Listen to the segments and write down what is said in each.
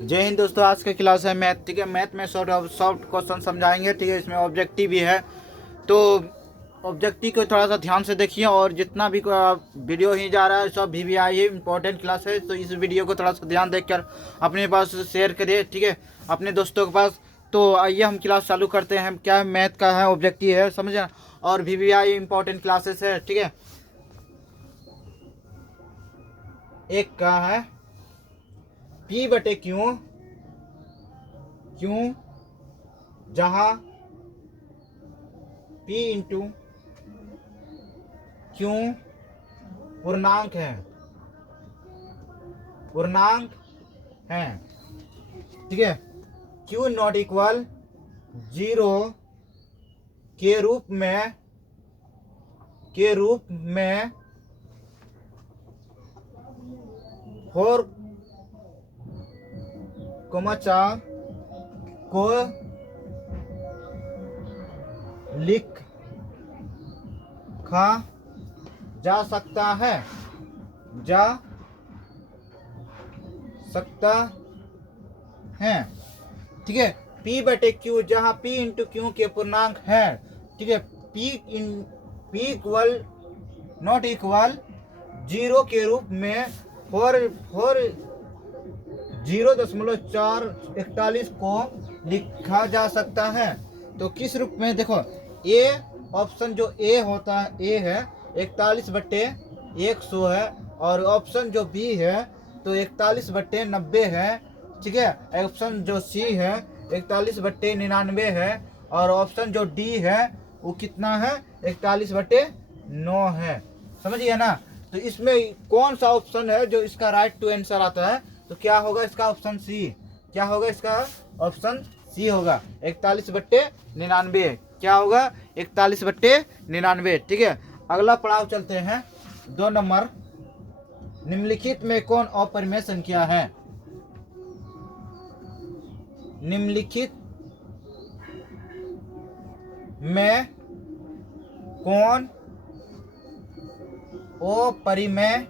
जय हिंद दोस्तों। आज का क्लास है मैथ। ठीक है, मैथ में सॉफ्ट क्वेश्चन समझाएंगे। ठीक है, इसमें ऑब्जेक्टिव भी है, तो ऑब्जेक्टिव को थोड़ा सा ध्यान से देखिए। और जितना भी वीडियो ही जा रहा है सब VVI है, इंपॉर्टेंट क्लास है, तो इस वीडियो को थोड़ा सा ध्यान देखकर अपने पास शेयर करिए। ठीक है, अपने दोस्तों के पास। तो आइए हम क्लास चालू करते हैं। क्या मैथ का है, ऑब्जेक्टिव है, समझे, और VVI इंपॉर्टेंट क्लासेस है। ठीक है, एक का है P बटे क्यों जहां P इंटू क्यों पूर्णांक है। ठीक है, Q नॉट इक्वल 0 के रूप में 4, को लिखा जा सकता है। ठीक है, P बटे Q जहां P इंटू क्यू के पूर्णांक है। ठीक है, P इक्वल नॉट इक्वल 0 के रूप में 0.441 को लिखा जा सकता है। तो किस रूप में, देखो ए ऑप्शन जो ए होता है, ए है 41/100 है, और ऑप्शन जो बी है तो 41/90 है। ठीक है, ऑप्शन जो सी है 41/99 है, और ऑप्शन जो डी है वो कितना है, 41/9 है। समझिए ना। तो इसमें कौन सा ऑप्शन है जो इसका राइट टू आंसर आता है, तो क्या होगा इसका ऑप्शन सी। क्या होगा इसका ऑप्शन सी होगा 41/99। क्या होगा 41/99। ठीक है, अगला पड़ाव चलते हैं। 2 नंबर, निम्नलिखित में कौन अपरिमेय संख्या है। निम्नलिखित में कौन अपरिमेय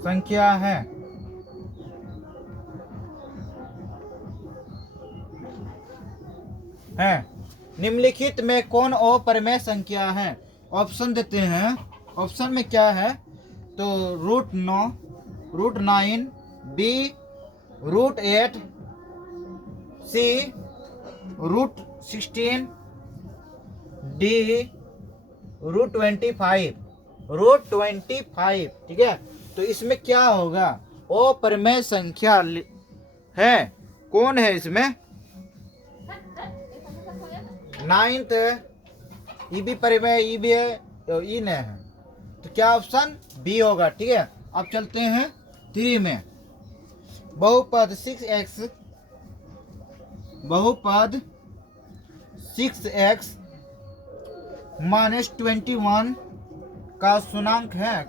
संख्या है। निम्नलिखित में कौन अपरिमेय संख्या है। ऑप्शन देते हैं। ऑप्शन में क्या है, तो √9, √9, बी √8, सी √16, डी √25। ठीक है, तो इसमें क्या होगा, अपरिमेय संख्या है। कौन है इसमें, 9th ई भी परिमेय, ई भी है तो ई नहीं है, तो क्या ऑप्शन बी होगा। ठीक है, अब चलते हैं 3 में। बहुपद 6x -21 का शून्यांक है।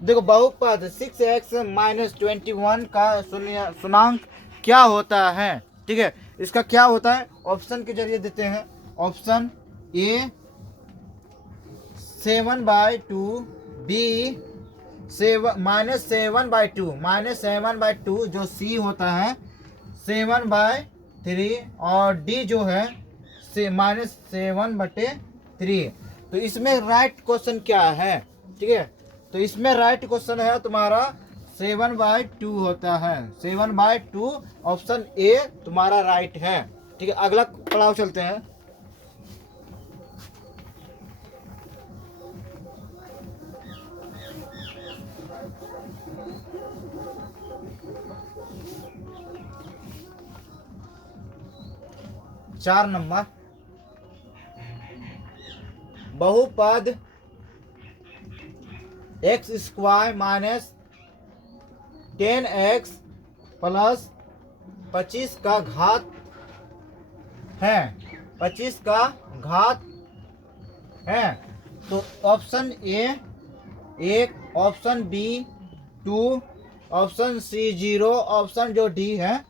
देखो, बहुपद 6x -21 का शून्यांक क्या होता है। ठीक है, इसका क्या होता है, ऑप्शन के जरिए देते हैं। ऑप्शन ए 7/2, बी -7/2 जो सी होता है 7/3, और डी जो है -7/3। तो इसमें राइट क्वेश्चन क्या है। ठीक है, तो इसमें राइट क्वेश्चन है तुम्हारा 7/2 होता है। 7/2 ऑप्शन ए तुम्हारा राइट है। ठीक है, अगला पड़ाव चलते हैं। चार नंबर, बहुपद x² -10x + 25 का घात है। 25 का घात है। तो option A 1, option B 2, option C 0, option जो डी है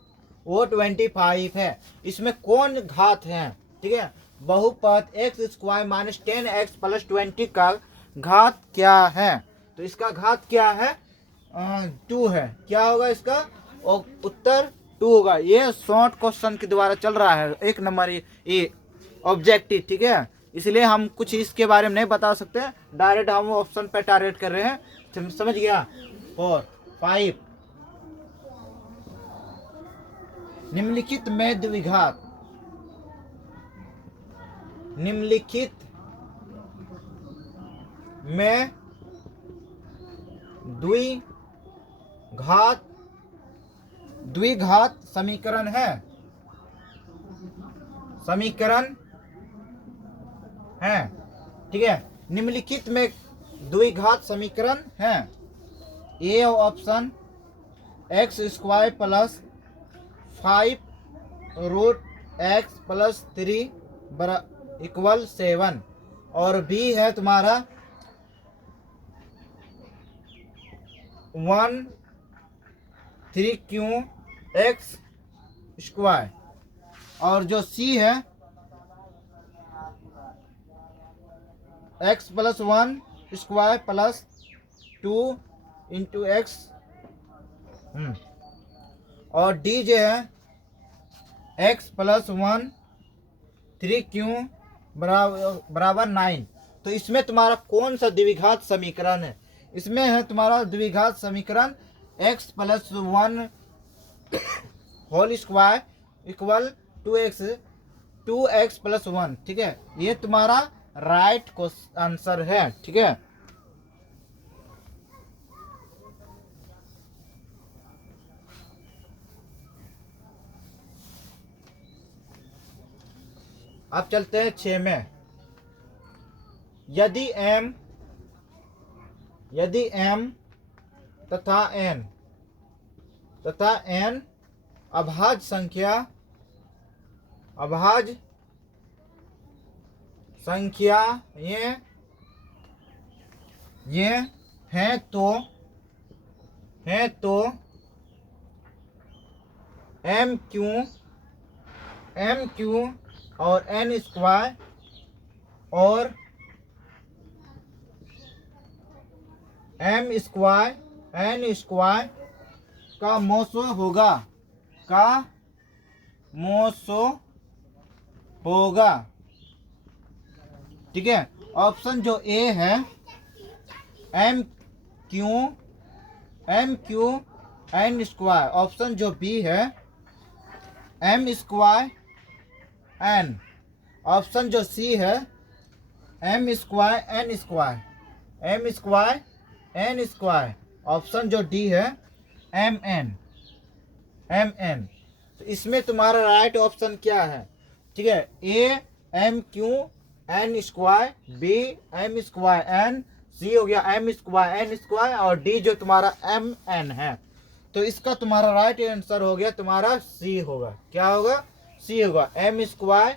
वो 25 है। इसमें कौन घात है। ठीक है, बहुपद x square minus 10x plus 20 का घात क्या है? तो इसका घात क्या है? 2 है। क्या होगा इसका? उत्तर 2 होगा। ये शॉर्ट क्वेश्चन के द्वारा चल रहा है, 1 नंबर ये ऑब्जेक्टिव, ठीक है। इसलिए हम कुछ इसके बारे में नहीं बता सकते, डायरेक्ट हम ऑप्शन पे टारगेट कर रहे हैं। समझ गया? 4 5 निम्नलिखित में द्विघात, निम्नलिखित में द्विघात समीकरण है, समीकरण है, ठीक है। निम्नलिखित में द्विघात समीकरण है। A option x square plus 5 root x plus 3 equal 7 और बी है तुम्हारा 1 3q एक्स स्क्वायर और जो सी है x plus 1 square plus 2 into x और डी जो है एक्स प्लस 1 3q बराबर 9। तो इसमें तुम्हारा कौन सा द्विघात समीकरण है? इसमें है तुम्हारा द्विघात समीकरण x plus 1 whole square equal 2x plus 1, ठीक है। ये तुम्हारा राइट आंसर है, ठीक है। अब चलते हैं 6 में। यदि m तथा n अभाज्य संख्या ये हैं तो m q और n स्क्वायर और m स्क्वायर n स्क्वायर का मोसो होगा, ठीक है। ऑप्शन जो ए है m q n square, option जो बी है m स्क्वायर n, ऑप्शन जो सी है m square n square, m square n square, option जो डी है mn। तो इसमें तुम्हारा राइट ऑप्शन क्या है? ठीक है, A m q n square, B m square n, C हो गया m स्क्वायर n स्क्वायर और डी जो तुम्हारा mn है। तो इसका तुम्हारा राइट आंसर हो गया तुम्हारा सी होगा। क्या होगा? सी होगा, m स्क्वायर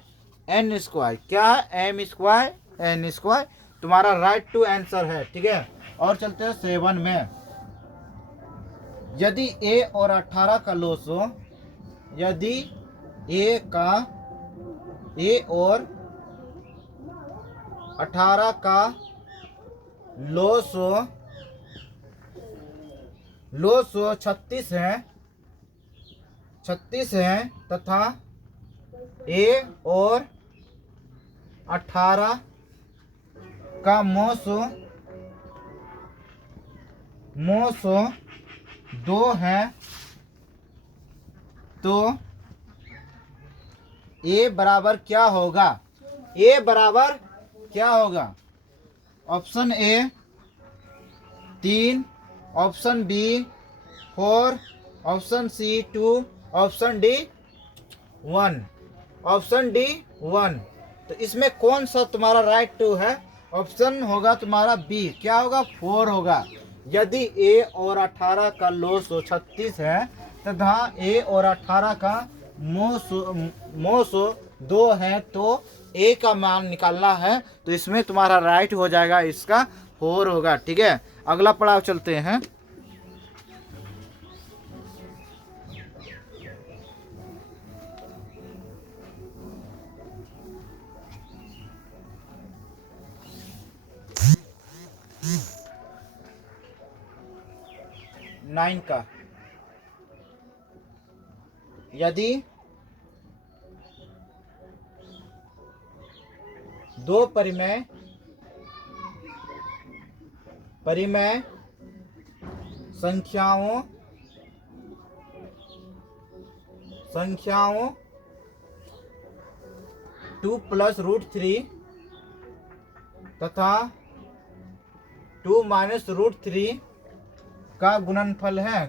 n स्क्वायर। क्या है? m स्क्वायर n स्क्वायर तुम्हारा राइट टू आंसर है, ठीक है। और चलते हैं 7 में। यदि a और 18 का लॉस हो, यदि a और 18 का लॉस हो 36 है तथा a और 18 का मोस 2 है तो a बराबर क्या होगा? a बराबर क्या होगा? Option A 3, option B 4, option C 2, option D 1, option D 1। तो इसमें कौन सा तुम्हारा राइट टू है? ऑप्शन होगा तुम्हारा बी। क्या होगा? 4 होगा। यदि a और 18 का लॉस 36 है तथा a और 18 का मोस 2 है तो a का मान निकालना है। तो इसमें तुम्हारा राइट हो जाएगा, इसका 4 होगा, ठीक है। अगला पड़ाव चलते हैं। 9 का। यदि दो परिमेय संख्याओं 2 + √3 तथा 2 - √3 का गुणनफल है,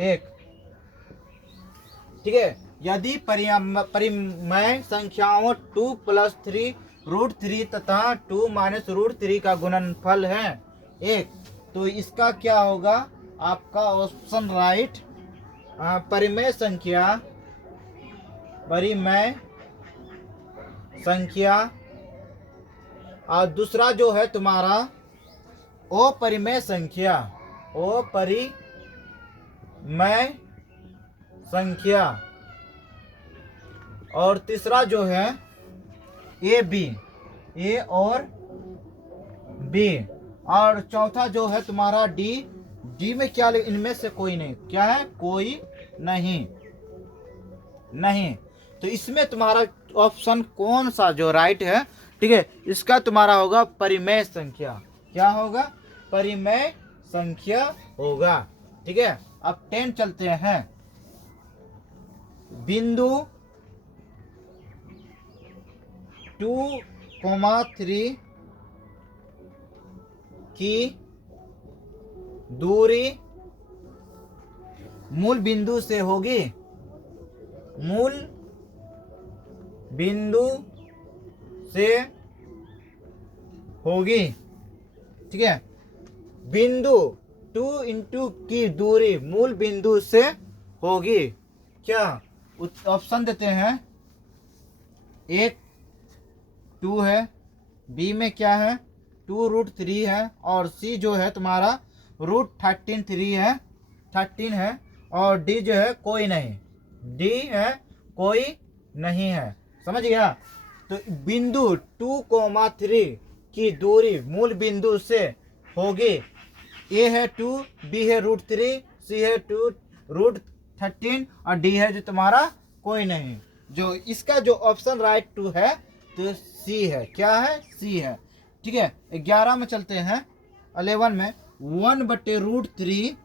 एक। ठीक है। यदि परिमेय संख्याओं 2 + 3√3 तथा 2 - √3 का गुणनफल है 1, तो इसका क्या होगा? आपका ऑप्शन राइट परिमेय संख्या। और दूसरा जो है तुम्हारा अपरिमेय संख्या। और तीसरा जो है ए और बी। और चौथा जो है तुम्हारा डी में क्या? इनमें से कोई नहीं। क्या है? कोई नहीं। तो इसमें तुम्हारा ऑप्शन कौन सा जो राइट है? ठीक है, इसका तुम्हारा होगा परिमेय संख्या। क्या होगा? परिमेय संख्या होगा। ठीक है। अब 10 चलते हैं। बिंदु 2, 3 की दूरी मूल बिंदु से होगी। ठीक है। बिंदु 2 की दूरी मूल बिंदु से होगी। क्या ऑप्शन देते हैं? एक 2 है, बी में क्या है? 2√3 है, और सी जो है तुम्हारा √13 है, और डी जो है कोई नहीं है। समझ गया? तो बिंदु 2, 3 की दूरी मूल बिंदु से होगी। ए है 2, बी है √3, सी है 2√13 और डी है जो तुम्हारा कोई नहीं। जो इसका जो ऑप्शन राइट 2 है तो सी है। क्या है? सी है। ठीक है। 11 में चलते हैं। 11 में 1/√3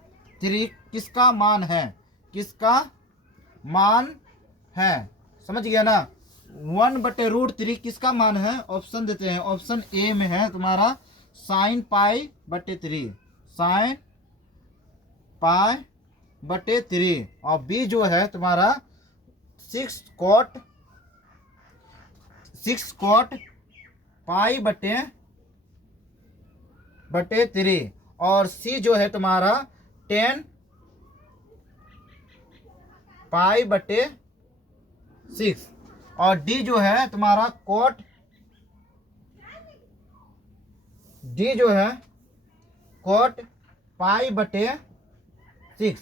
किसका मान है? समझ गया ना? 1/√3 किसका मान है? ऑप्शन देते हैं। ऑप्शन ए में है तुम्हारा sin π/3, और बी जो है तुम्हारा 6 cot π/3, और सी जो है तुम्हारा 10 π/6, और डी जो है तुम्हारा cot π/6।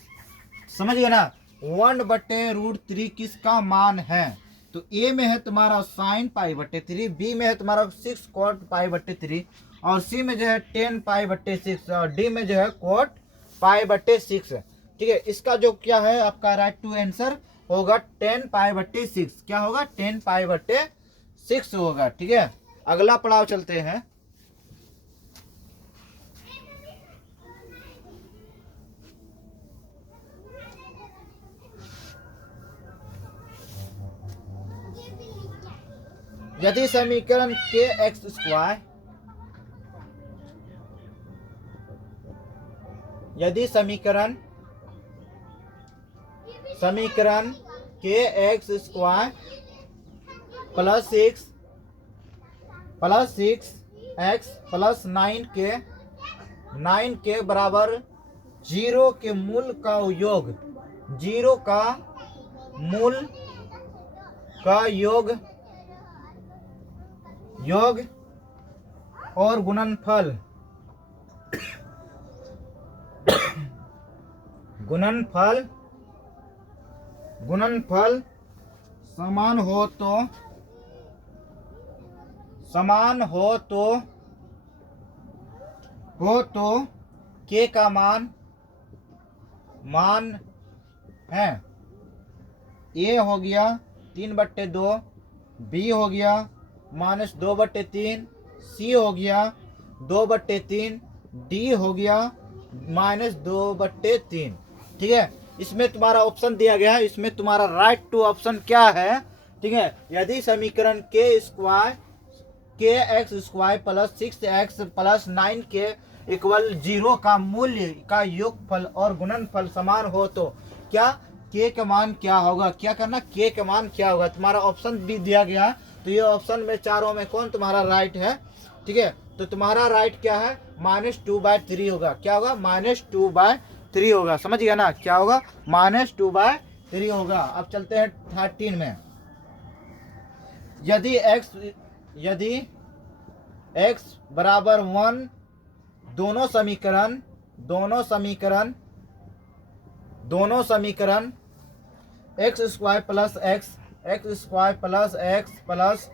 समझ गए ना? 1/√3 किसका मान है? तो ए में है तुम्हारा sin π/3, बी में है तुम्हारा 6 cot π/3, और सी में जो है 10 π/6, और डी में जो है cot π/6। ठीक है। इसका जो क्या है आपका राइट टू आंसर होगा 10 π/6। क्या होगा? 10 π/6 होगा। ठीक है। अगला पड़ाव चलते हैं। यदि समीकरण kx² + 6x + 9 के बराबर 0 के मूल का योग और गुणनफल समान हो तो समान हो तो के का मान है ए हो गया 3/2, बी हो गया -2/3, सी हो गया 2/3, डी हो गया -2/3। ठीक है, इसमें तुम्हारा ऑप्शन दिया गया है, इसमें तुम्हारा राइट टू ऑप्शन क्या है? ठीक है, यदि समीकरण के x square plus 6x plus 9 के इक्वल 0 का मूल्य का योगफल और गुणनफल समान हो तो क्या के का मान क्या होगा? क्या करना, के का मान क्या होगा? तुम्हारा ऑप्शन भी दिया गया, तो ये ऑप्शन में चारों में कौन तुम्हारा राइट है? ठीक है, तो तुम्हारा राइट क्या है? -2/3 होगा। क्या होगा? -2/3 होगा। समझ गया ना? क्या होगा? -2/3 होगा। अब चलते हैं 13 में। यदि x बराबर 1, दोनों समीकरण x square plus x plus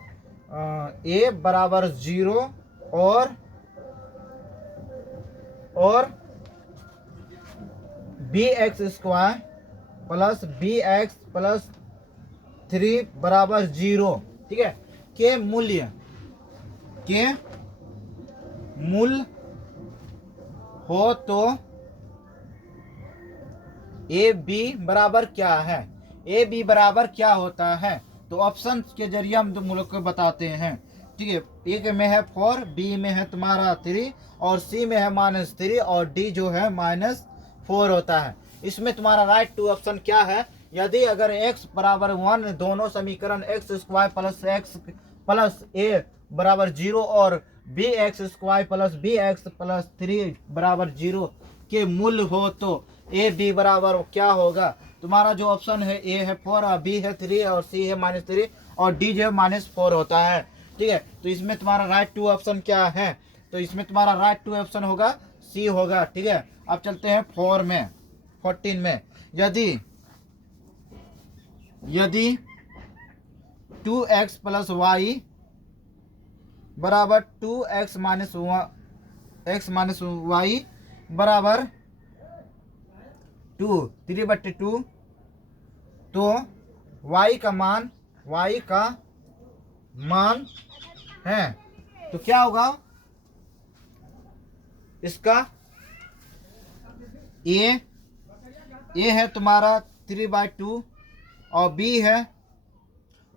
a बराबर 0 और b x square plus b x plus 3 बराबर 0। ठीक है, के मूल्य हो तो ए बी बराबर क्या है? ए बी बराबर क्या होता है? तो ऑप्शन के जरिए हम तुम लोग को बताते हैं। ठीक है, एक में है 4, बी में है तुम्हारा 3 और सी में है -3 और डी जो है -4 होता है। इसमें तुम्हारा राइट टू ऑप्शन क्या है? यदि अगर x बराबर 1, दोनों समीकरण x square plus x plus a बराबर 0 और b x square plus b x plus 3 बराबर 0 के मूल्य हो तो ए बी बराबर क्या होगा? तुम्हारा जो ऑप्शन है ए है 4 और बी है 3 और सी है -3 और डी जो है -4 होता है। ठीक है, तो इसमें तुम्हारा राइट टू ऑप्शन क्या है? तो इसमें तुम्हारा राइट टू ऑप्शन होगा सी होगा। ठीक है, अब चलते हैं 14 में। यदि 2x प्लस वाई बराबर 2x माइनस वाई बराबर 2, 3/2, तो y का मान है, तो क्या होगा इसका? ए है तुम्हारा 3/2 और b है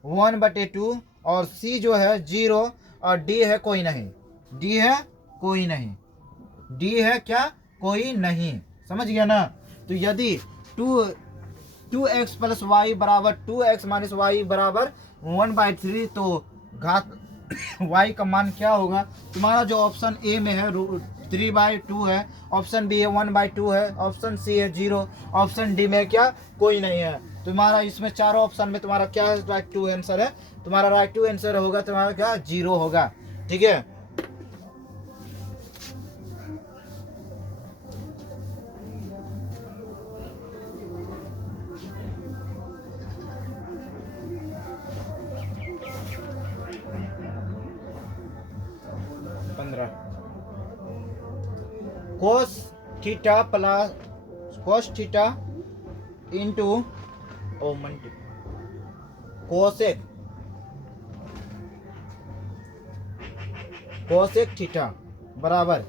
1/2 और c जो है 0 और d है कोई नहीं। d है क्या? कोई नहीं। समझ गया ना? तो यदि 2x प्लस वाई बराबर 2x माइनस वाई बराबर 1/3 तो घात y का मान क्या होगा? तुम्हारा जो ऑप्शन ए में है 3/2 है, ऑप्शन बी है 1/2 है, ऑप्शन सी है 0, ऑप्शन डी में क्या? कोई नहीं है। तुम्हारा इसमें चारों ऑप्शन में तुम्हारा क्या है? राइट टू आंसर है। तुम्हारा राइट टू आंसर होगा तुम्हारा क्या? 0 होगा। ठीक है, cos theta into cosec theta बराबर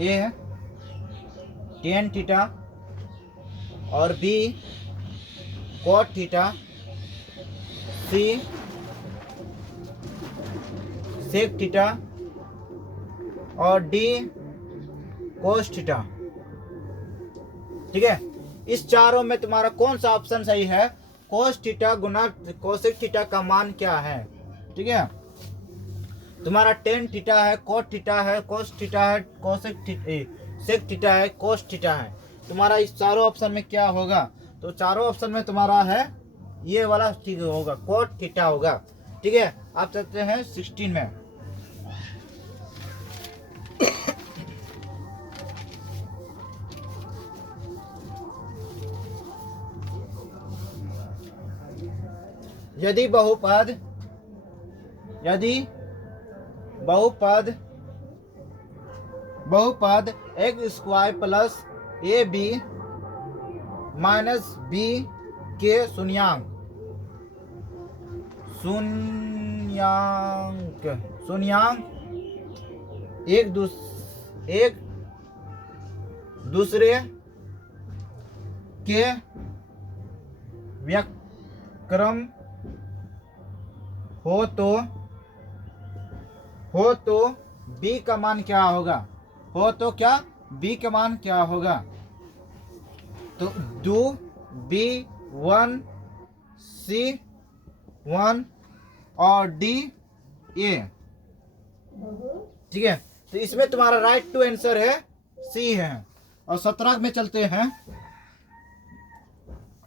ए है tan थीटा और बी cot थीटा, सी सेक थीटा और डी कोस थीटा। ठीक है, इस चारों में तुम्हारा कौन सा ऑप्शन सही है? कोस थीटा गुना कोसेक थीटा का मान क्या है? ठीक है, तुम्हारा tan थीटा है, कोट थीटा है, कोस थीटा है, सेक थीटा है, कोस थीटा है। तुम्हारा इस चारों ऑप्शन में क्या होगा? तो चारों ऑप्शन में तुम्हारा है ये वाला ठीक होगा, कोट थीटा होगा। ठीक है, आप चलते हैं 16 में। यदि बहुपद यदि बहुपद x square plus A B minus B के शून्याङ्क एक दूसरे के व्युत्क्रम हो तो b का मान क्या होगा? हो तो क्या b का मान क्या होगा? तो do b1 c1 और d a, ठीक है। तो इसमें तुम्हारा राइट टू आंसर है सी है। और 17 में चलते हैं।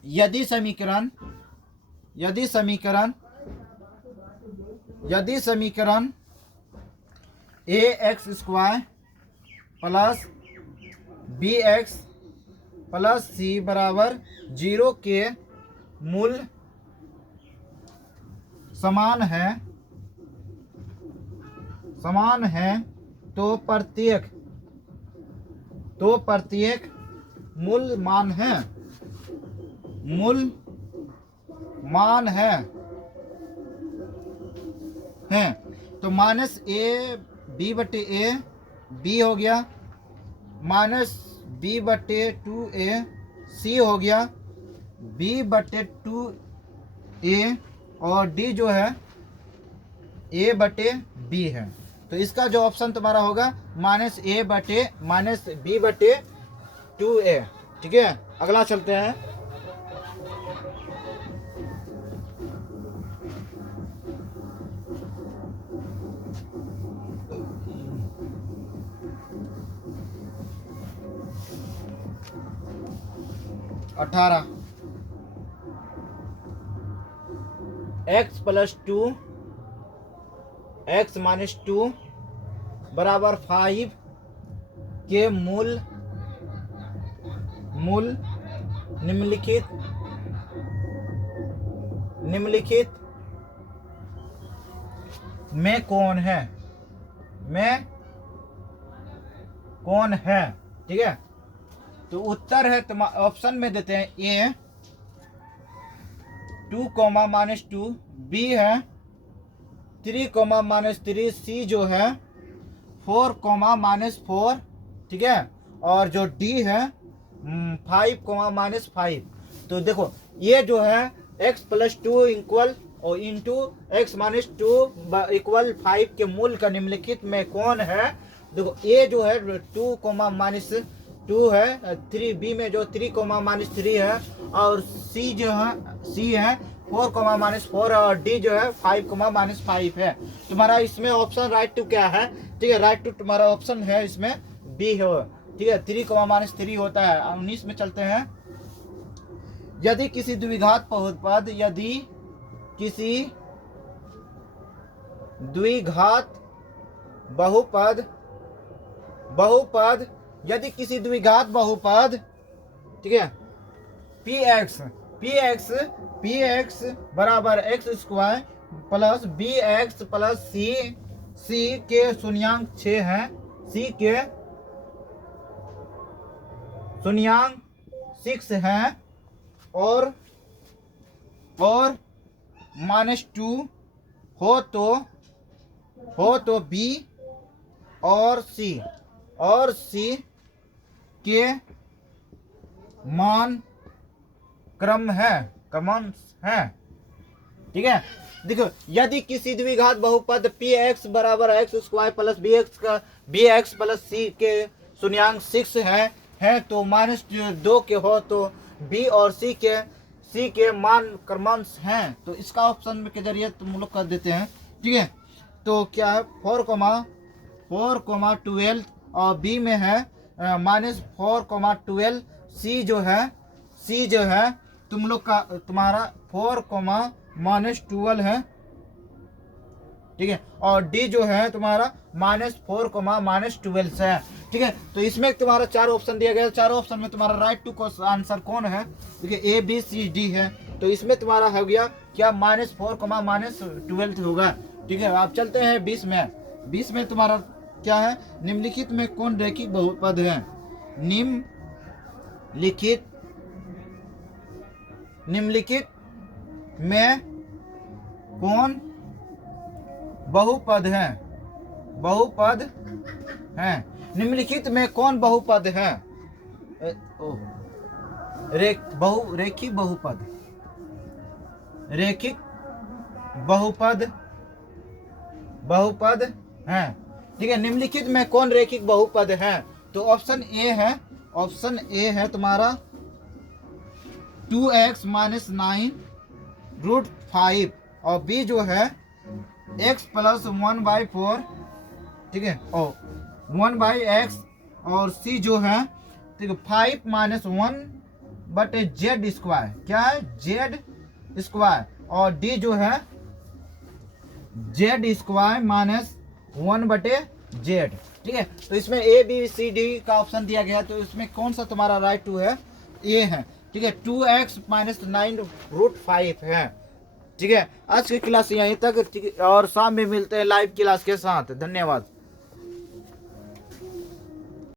यदि समीकरण a x square plus b x plus c बराबर 0 के मूल समान है तो प्रत्येक मूल मान है तो माइनस ए बी बटे ए बी हो गया, माइनस बी बटे 2a सी हो गया, b बटे 2a और d जो है a बटे b है। तो इसका जो ऑप्शन तुम्हारा होगा माइनस b बटे 2a, ठीक है। अगला चलते हैं। x प्लस 2 x माइनस 2 बराबर 5 के मूल निम्नलिखित में कौन है, ठीक है। तो उत्तर है ऑप्शन में देते हैं ए 2 माइनस 2, बी है 3 माइनस 3, सी जो है 4 माइनस 4, ठीक है। और जो डी है 5 माइनस 5। तो देखो ये जो है x प्लस 2 इक्वल और इंटू एक्स माइनस 2 इक्वल 5 के मूल का निम्नलिखित में कौन है। देखो ये जो है 2 माइनस 2 है, 3 बी में जो 3 माइनस 3 है, और सी जो है सी है 4 माइनस 4 और डी जो है 5 माइनस 5 है। तुम्हारा इसमें ऑप्शन राइट टू क्या है, ठीक है। राइट टू तुम्हारा ऑप्शन है इसमें बी है, ठीक है। 3 माइनस 3 होता है। 19 में चलते हैं। यदि किसी द्विघात बहुपद यदि किसी द्विघात बहुपद, ठीक है, px बराबर x square plus b x plus c के शून्याङ्क 6 है, सी के शून्याङ्क 6 है, और -2 हो तो बी और सी के मान क्रम है, ठीक है। देखो यदि किसी द्विघात बहुपद px बराबर x square plus b x plus c के शून्याङ्क 6 है तो -2 के हो तो b और सी के मान क्रमांश हैं। तो इसका ऑप्शन के जरिए तुम लोग कर देते हैं, ठीक है। तो क्या है 4, 12 और बी में है -4, 12, सी जो है तुम लोग का तुम्हारा 4, -12 है, ठीक है। और डी जो है तुम्हारा -4, -12 है, ठीक है। तो इसमें तुम्हारा 4 ऑप्शन दिया गया। 4 ऑप्शन में तुम्हारा राइट टू का आंसर कौन है, देखिए ए बी सी डी है। तो इसमें तुम्हारा हो गया क्या -4, -12 होगा, ठीक है, आप चलते हैं 20 में। 20 में तुम्हारा क्या है, निम्नलिखित में कौन रैखिक बहुपद है? निम्नलिखित में कौन बहुपद है? बहुपद है, निम्नलिखित में कौन बहुपद है? रैखिक बहुपद, रैखिक बहुपद है। ठीक है, निम्नलिखित में कौन रैखिक बहुपद है? तो ऑप्शन ए है, ऑप्शन ए है तुम्हारा 2x - 9 √5, और बी जो है x + 1/4, ठीक है, और 1/x, और सी जो है, ठीक है, 5 - 1/z², क्या है, z², और डी जो है z² - 1/z। ठीक है, तो इसमें ए बी सी डी का ऑप्शन दिया गया, तो इसमें कौन सा तुम्हारा राइट टू है? ए है। ठीक है, 2x - 9 √5 है। ठीक है, आज की क्लास यहीं तक, और शाम में मिलते हैं लाइव क्लास के साथ। धन्यवाद।